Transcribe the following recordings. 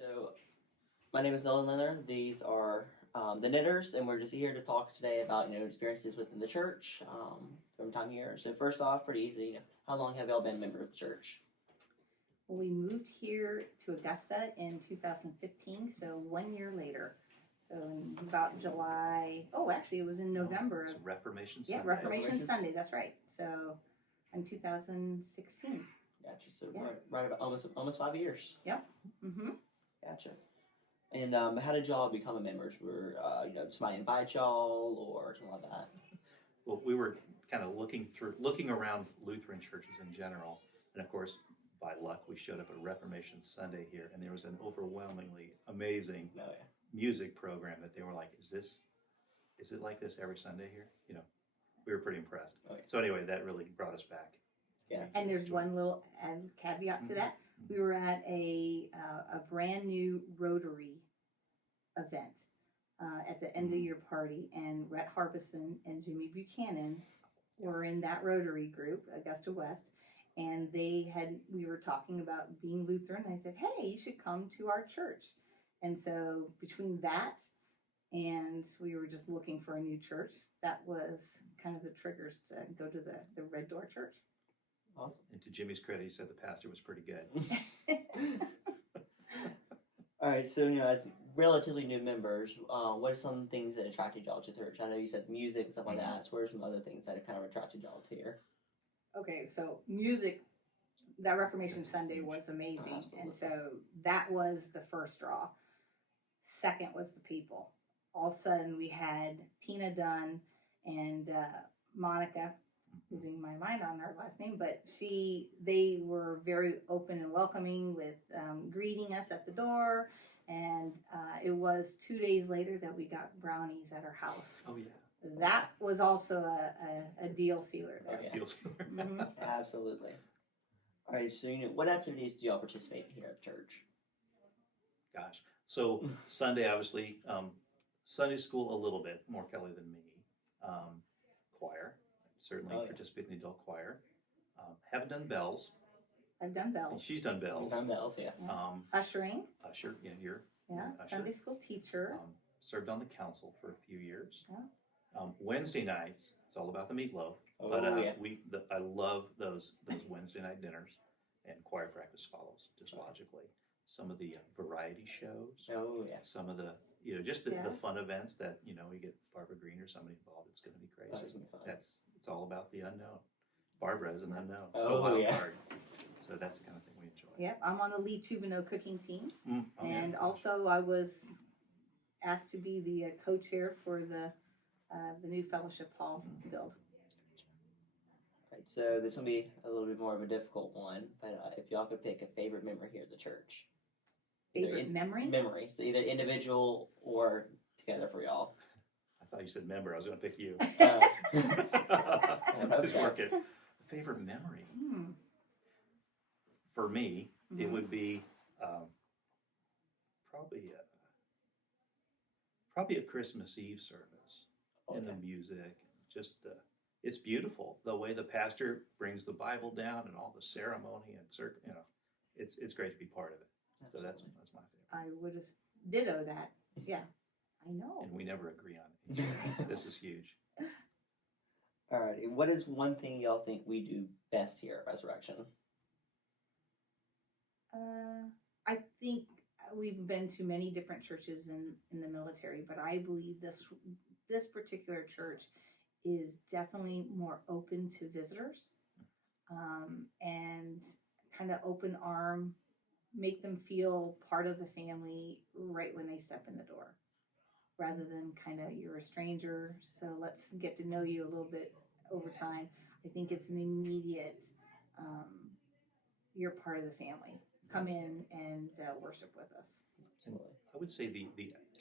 So, my name is Noah Lindler. These are the knitters, and we're just here to talk today about experiences within the church from time here. So, first off, pretty easy. How long have y'all been members of the church? Well, we moved here to Augusta in 2015, so 1 year later. So in about July, actually it was in November. It's Reformation Sunday. Yeah, Reformation Sunday, that's right. So in 2016. Gotcha. So Yeah. right about almost 5 years. Yep. Mm-hmm. Gotcha. And how did y'all become members? Were somebody invite y'all or something like that? Well, we were kind of looking around Lutheran churches in general, and of course, by luck, we showed up at Reformation Sunday here, and there was an overwhelmingly amazing music program that they were like, is it like this every Sunday here? We were pretty impressed. Okay. So anyway, that really brought us back. Yeah. And there's one little caveat to that. We were at a brand new Rotary event at the end of year party, and Rhett Harbison and Jimmy Buchanan were in that Rotary group, Augusta West, and we were talking about being Lutheran. I said, hey, you should come to our church. And so between that and we were just looking for a new church, that was kind of the triggers to go to the Red Door Church. Awesome. And to Jimmy's credit, he said the pastor was pretty good. All right, so as relatively new members, what are some things that attracted y'all to church? I know you said music and stuff like that. So what are some other things that kind of attracted y'all to here? Okay, so music, that Reformation Sunday was amazing. Absolutely. And so that was the first draw. Second was the people. All of a sudden we had Tina Dunn and Monica, losing my mind on her last name, but they were very open and welcoming with greeting us at the door. And it was 2 days later that we got brownies at our house. Oh, yeah. That was also a deal sealer there. Oh, yeah. Deal sealer. Mhm. Absolutely. All right, so what activities do y'all participate in here at church? Gosh. So Sunday, obviously, Sunday school a little bit, more Kelly than me. Choir, certainly participate in the adult choir. Haven't done bells. I've done bells. She's done bells. Done bells, yes. Ushering. Usher, you're an usher. Sunday school teacher. Served on the council for a few years. Yeah. Wednesday nights, it's all about the meatloaf. Oh, But yeah. I love those Wednesday night dinners, and choir practice follows just logically. Some of the variety shows. Oh, yeah. Some of the just the Yeah. fun events that we get Barbara Green or somebody involved. It's going to be crazy. That's gonna be fun. It's all about the unknown. Barbara is an unknown. Oh, a wild yeah. card. So that's the kind of thing we enjoy. Yep, I'm on the Lee Tuvino cooking team. Oh, yeah. And also I was asked to be the co-chair for the new fellowship hall build. Right, so this will be a little bit more of a difficult one, but if y'all could pick a favorite memory here at the church. Favorite memory? Memory, so either individual or together for y'all. I thought you said member. I was going to pick you. Okay. Just work it. Favorite memory for me, it would be probably a Christmas Eve service and the music. Just it's beautiful the way the pastor brings the Bible down and all the ceremony and it's great to be part of it. So that's my favorite. I would have ditto that. Yeah, I know. And we never agree on it. This is huge. Alrighty, what is one thing y'all think we do best here at Resurrection? I think we've been to many different churches in the military, but I believe this particular church is definitely more open to visitors, and kind of open arm, make them feel part of the family right when they step in the door, rather than kind of you're a stranger, so let's get to know you a little bit over time. I think it's an immediate, you're part of the family. Come in and worship with us. Absolutely. I would say the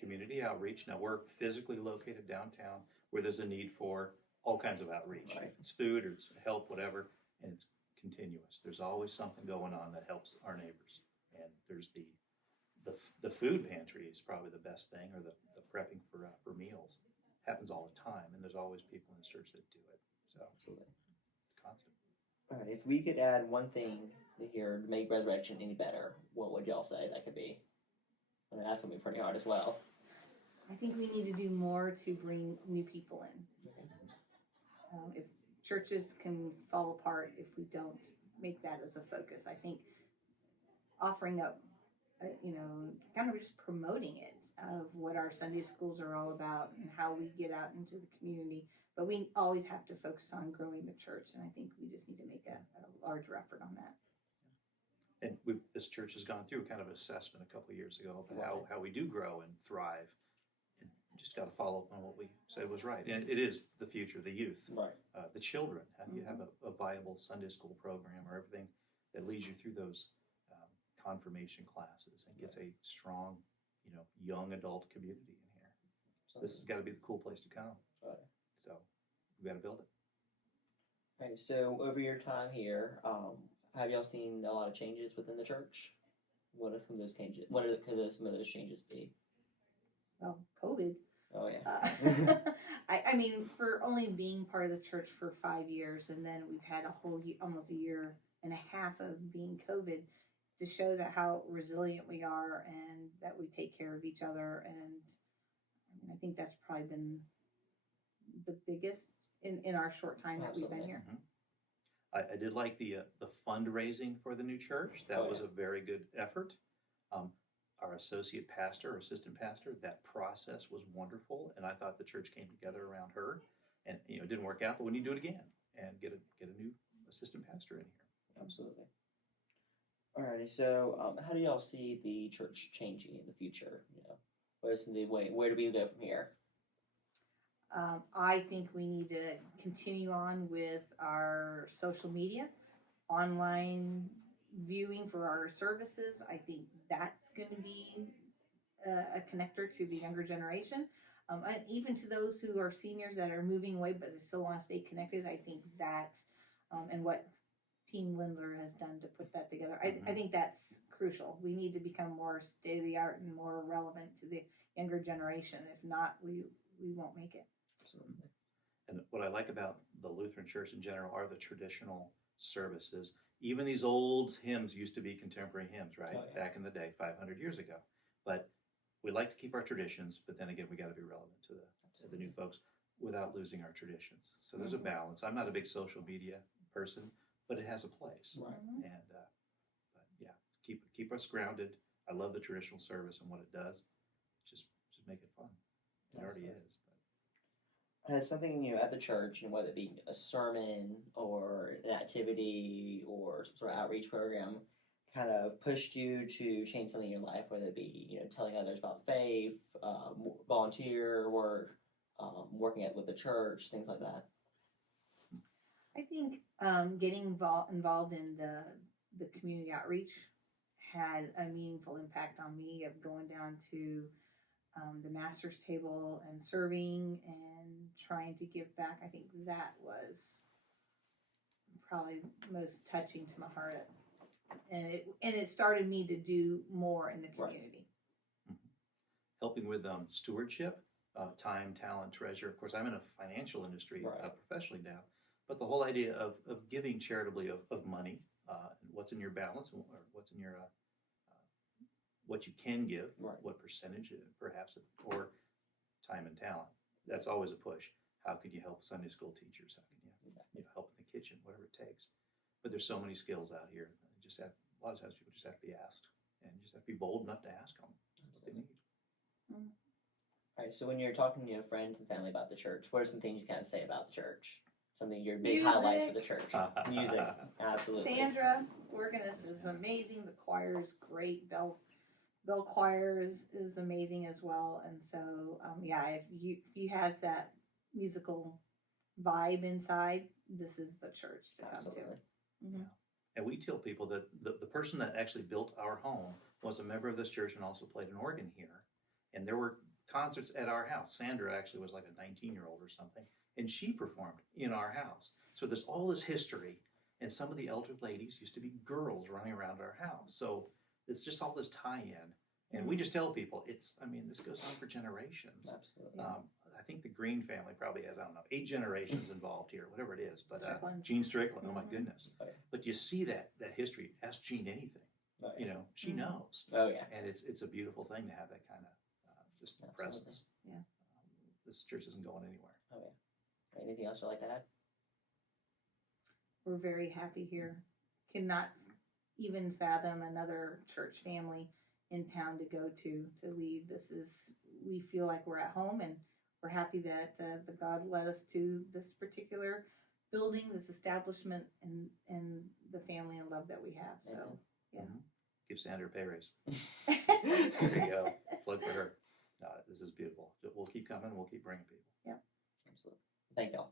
community outreach. Now, we're physically located downtown where there's a need for all kinds of outreach. Right. If it's food or it's help, whatever, and it's continuous. There's always something going on that helps our neighbors. And there's the food pantry is probably the best thing, or the prepping for meals. Happens all the time, and there's always people in the church that do it. So Absolutely. it's constant. All right, if we could add one thing here to make Resurrection any better, what would y'all say that could be? I mean, that's gonna be pretty hard as well. I think we need to do more to bring new people in. If churches can fall apart if we don't make that as a focus, I think offering up, kind of just promoting it of what our Sunday schools are all about and how we get out into the community. But we always have to focus on growing the church, and I think we just need to make a larger effort on that. And this church has gone through kind of assessment a couple of years ago of how we do grow and thrive. And just got to follow up on what we said was right. And it is the future, the youth, Right. The children. How do you have a viable Sunday school program or everything that leads you through those confirmation classes and gets a strong, young adult community in here? So this has got to be the cool place to come. Right. So we got to build it. Okay, so over your time here, have y'all seen a lot of changes within the church? What are some of those changes? Could some of those changes be? Well, COVID. Oh yeah. I mean, for only being part of the church for 5 years, and then we've had a whole almost a year and a half of being COVID, to show that how resilient we are and that we take care of each other. And I think that's probably been the biggest in our short time that we've been here. Mm-hmm. I did like the fundraising for the new church. That was a very good effort. Our associate pastor or assistant pastor, that process was wonderful, and I thought the church came together around her. And it didn't work out, but we need to do it again and get a new assistant pastor in here. Absolutely. Alrighty, so how do y'all see the church changing in the future? Where do we go from here? I think we need to continue on with our social media, online viewing for our services. I think that's going to be a connector to the younger generation. And even to those who are seniors that are moving away but they still want to stay connected, I think that, and what Team Lindler has done to put that together, I think that's crucial. We need to become more state-of-the-art and more relevant to the younger generation. If not, we won't make it. Absolutely. And what I like about the Lutheran Church in general are the traditional services. Even these old hymns used to be contemporary hymns, right? Oh, yeah. Back in the day, 500 years ago. But we like to keep our traditions, but then again, we got to be relevant to the new folks without losing our traditions. So there's a balance. I'm not a big social media person, but it has a place. Right. And but yeah, keep us grounded. I love the traditional service and what it does. Just make it fun. It already is. Has something at the church, whether it be a sermon or an activity or some sort of outreach program, kind of pushed you to change something in your life, whether it be telling others about faith, volunteer work, working with the church, things like that? I think getting involved in the community outreach had a meaningful impact on me, of going down to the master's table and serving and trying to give back. I think that was probably most touching to my heart, and it started me to do more in the community. Right. Helping with stewardship, time, talent, treasure. Of course, I'm in a financial industry professionally now, but the whole idea of giving charitably of money, what's in your balance, or what's in your what you can give, what percentage perhaps, or time and talent. That's always a push. How could you help Sunday school teachers? How can you help in the kitchen, whatever it takes? But there's so many skills out here. A lot of times people just have to be asked, and you just have to be bold enough to ask them what they need. All right, so when you're talking to friends and family about the church, what are some things you kind of say about the church? Something your big highlights for the church. Music, absolutely. Sandra organist is amazing. The choir is great. Bell choir is amazing as well. And so, if you have that musical vibe inside, this is the church to come to. Yeah. And we tell people that the person that actually built our home was a member of this church and also played an organ here. And there were concerts at our house. Sandra actually was like a 19-year-old or something, and she performed in our house. So there's all this history, and some of the elder ladies used to be girls running around our house. So it's just all this tie-in. And we just tell people, this goes on for generations. Absolutely. I think the Green family probably has, 8 generations involved here, whatever it is. But Strickland. Gene Strickland, oh my goodness. Okay. But you see that history. Ask Gene anything. Oh, yeah. You know, she knows, Oh, yeah. and it's a beautiful thing to have that kind of just Absolutely. presence. Yeah. This church isn't going anywhere. Oh, yeah. Anything else you'd like to add? We're very happy here. Cannot even fathom another church family in town to go to leave. We feel like we're at home, and we're happy that the God led us to this particular building, this establishment, and the family and love that we have. So, Amen. yeah. Give Sandra a pay raise. There you go. Plug for her. This is beautiful. We'll keep coming. We'll keep bringing people. Absolutely. Thank y'all.